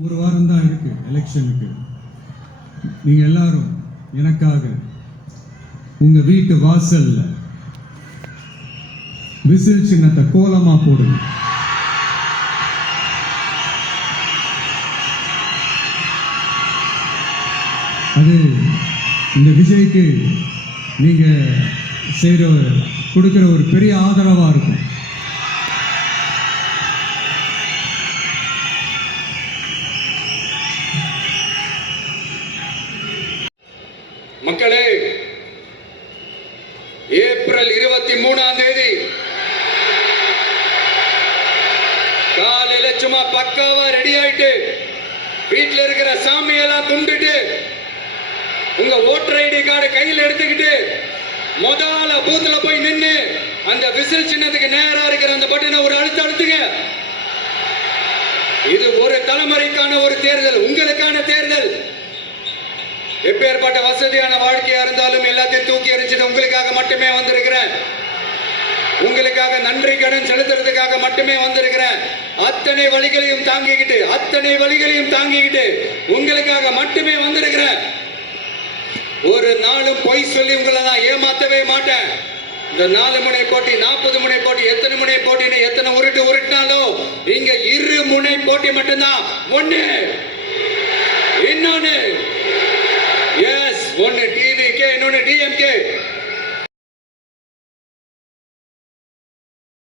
ஒரு வாரம் தான் இருக்கு எலெக்ஷனுக்கு. நீங்க எல்லாரும் எனக்காக உங்க வீட்டு வாசல்ல விசில் சின்னத்தை கோலமா போடுங்க. அது இந்த விஜய்க்கு நீங்க கொடுக்கிற ஒரு பெரிய ஆதரவா இருக்கும். மக்களே, ஏப்ரல் 23 காலையில சும்மா பக்காவா ரெடி ஆயிட்டு வீட்டில் இருக்கிற சாமியெல்லாம் கும்பிட்டு உங்க ஓட்டர் ஐடி கார்டு கையில் எடுத்துக்கிட்டு முதல்ல பூத்துல போய் நின்று அந்த விசில் சின்னத்துக்கு நேரா இருக்கிற அந்த பட்டனை ஒரு அழுத்துங்க. இது ஒரு தலைமுறைக்கான ஒரு தேர்தல், உங்களுக்கான தேர்தல். எப்பேற்பட்ட வசதியான வாழ்க்கையா இருந்தாலும் எல்லாத்தையும் தூக்கி எறிஞ்சிட்டு உங்களுக்காக மட்டுமே வந்திருக்கிறேன். உங்களுக்காக நன்றி கடன் செலுத்துறதுக்காக மட்டுமே வந்திருக்கிறேன். அத்தனை வழிகளையும் தாங்கிக்கிட்டு உங்களுக்காக மட்டுமே வந்திருக்கிறேன். ஒரு நாளும் பொய் சொல்லி உங்களை நான் ஏமாத்தவே மாட்டேன். இந்த 4 முனை போட்டி, 40 முனை போட்டி, எத்தனை முனை போட்டின்னு எத்தனை உருட்டினாலும் இங்க 2 முனை போட்டி மட்டும்தான். ஒண்ணு